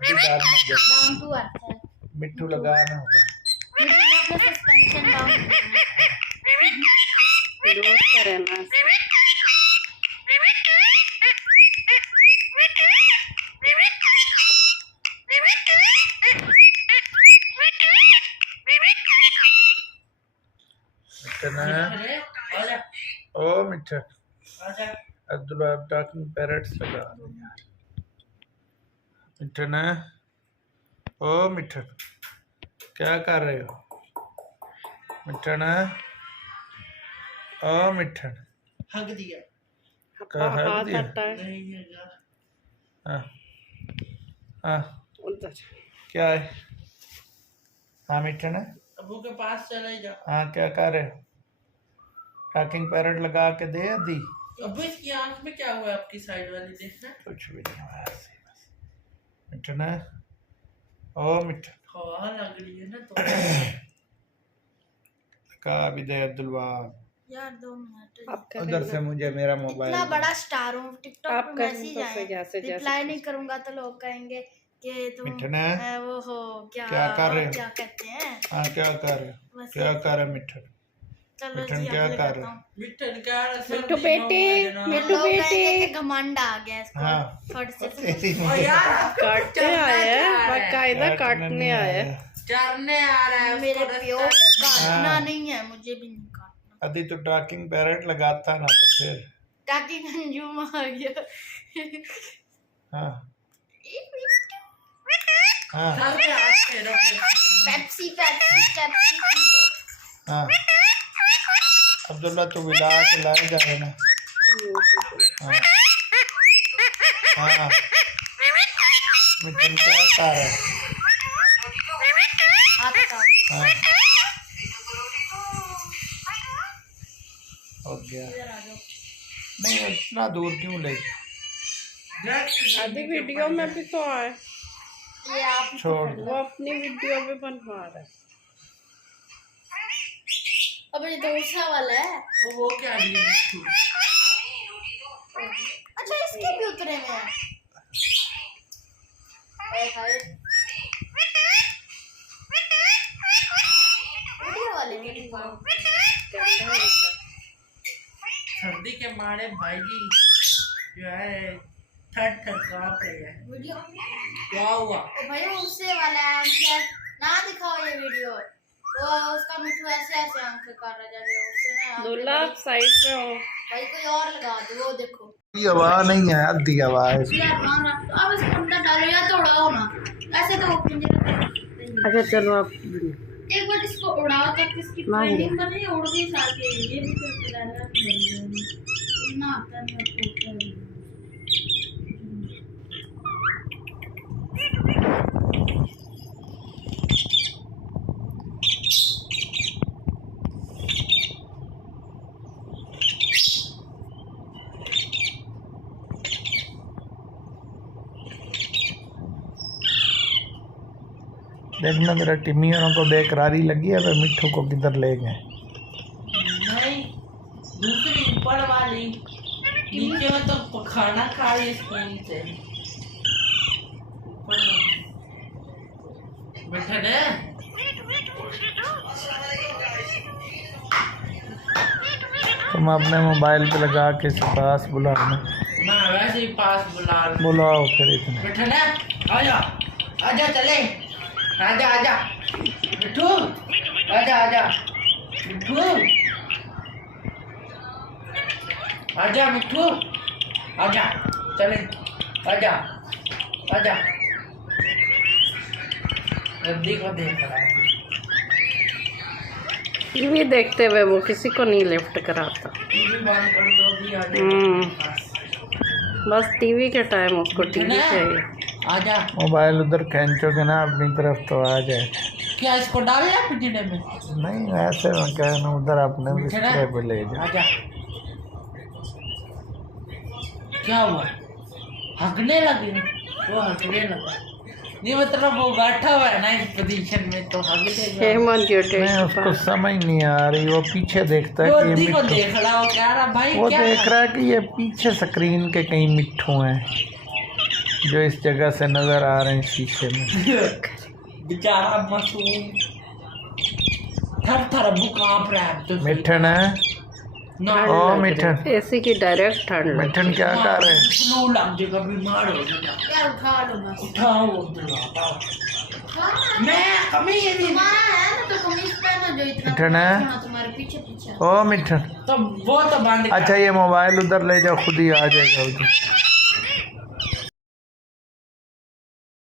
Down to earth है। मिट्टू लगाना होगा। मिट्टू ने अपना सस्पेंशन डाउन रोज करे ना ओ मिठा अब्दुल टॉकिंग पैरट्स लगा मिठन ओ मिठन क्या कर रहे हो मिठन ओ मिठन हक दिया क्या है हाथ दिया हटा हाँ हाँ उधर क्या है हाँ मिठन अबू के पास चले जाओ। हाँ क्या कर रहे हो टॉकिंग पैरट लगा के दे दी। अबू इसकी आंख में क्या हुआ आपकी साइड वाली देखना। कुछ भी नहीं हुआ ऐसे ही बस मिठन ओ मिठन हवा लग रही है ना तो लगा भी दे अब्दुल वहाब यार 2 मिनट आप कर उधर से मुझे मेरा मोबाइल इतना बड़ा स्टार हूँ टिकटॉक आप पे कर मैसेज तो आए जैसे रिप्लाई नहीं करूंगा तो लोग कहेंगे कि तुम मिठन वो हो क्या कर रहे हो? क्या कहते हैं हाँ क्या कर रहे हो बस क्या कर रहे हो मिठन चलो मिठन जी क्या अगले कर करता रहे हो? हूँ। मिठन क्या मिट्टू बेटे मिट्टू लोग कहेंगे बेटे कि घमंड आ गया इसको हाँ थोड़े से तेरी ओ यार काटने आया है बाकायदा काटने आया है चरने आ रहा है मेरे उसको प्यो रास्ता- को काटना हाँ। नहीं है मुझे भी नहीं काटना अभी तो टॉकिंग पैरट लगाता ना तो फिर ताकि कंज्यूम आ गया हाँ हाँ सर पे हाथ फेरो फिर। पेप्सी पेप्सी पेप्सी हाँ अब्दुल्ला तो विला के लाए जाए ना हाँ हाँ मिठन क्या कर रहा है आप बताओ हाँ हो गया इधर आ जाओ नहीं इतना दूर क्यों ले आधी वीडियो में भी तो आए ये आप छोड़ दो वो अपनी वीडियो भी बनवा रहा है अब ये दूसरा वाला है वो क्या रही है मिट्टू? अच्छा इसके भी उतरे में है हाय हाय वीडियो वाले के भी पाँव। गंदा होता है। सर्दी के मारे भाई जी जो है ठंड कांप रही है। वीडियो क्या हुआ ओ भाई वो उससे वाला है आंखें ना दिखाओ ये वीडियो वो उसका मिट्टू ऐसे ऐसे आंखें कर रहा है उससे मैं आंखें दूल्हा आप बड़ी- साइड पे हो भाई कोई और लगा दो वो देखो ये आवाज नहीं है आधी आवाज यार अब इसको अंदर डालो या तो उड़ाओ ना ऐसे तो अच्छा चलो आप एक बार इसको उड़ाओ तब इसकी ट्रेनिंग बने उड़ भी साके ये भी तो चलाना इतना आता नहीं आपको देखना मेरा टिम्मियों को बेकरारी लगी है वे मिट्टू को किधर ले गए नहीं दूसरी ऊपर वाली नीचे में तो खाना खा रही है स्पून से ऊपर वाली। बैठा है तुम अपने मोबाइल पे लगा के इसे पास बुलाना मैं वैसे ही पास बुला रहा हूँ। बुलाओ फिर इतने बैठा है आजा आजा चले आजा आजा मिट्टू आजा आजा मिट्टू आजा मिट्टू आजा चले आजा आजा रद्दी को देख रहा है टीवी देखते हुए वो किसी को नहीं लिफ्ट कराता टीवी बंद कर दो भी आजा बस टीवी के टाइम उसको टीवी चाहिए आजा मोबाइल उधर खींचोगे ना अपनी तरफ तो आ जाए क्या इसको डाल लिया पिंजरे में नहीं ऐसे मैं कहना उधर अपने बिस्तर पे ले जा आजा क्या हुआ हंसने लगे वो हंसने लगा नहीं मतलब वो बैठा हुआ है ना इस पोजीशन में तो हंसने हेमंत मैं उसको समझ नहीं आ रही वो पीछे देखता है वो कि ये दी को मिट्टू देख रहा हो कह रहा भाई वो क्या देख रहा है कि ये पीछे स्क्रीन के कहीं मिट्टू हैं जो इस जगह से नजर आ रहे हैं शीशे में। बेचारा मासूम थर थर कांप रहा है तो मिठन है। ना ओ मिठन, एसी की डायरेक्ट ठंड लग मिठन क्या कर रहे हैं? फ्लू लग जाएगा, बीमार हो जाएगा। यार उठा लो बस। उठाओ उधर मैं कमी ये नहीं तुम्हारा है ना तो कमीज पहनो जो इतना मिठन है? होना तुम्हारे पीछे पीछे। ओ मिठन, तो वो तो बंद कर। अच्छा ये मोबाइल उधर ले जाओ, खुद ही आ जाएगा उधर।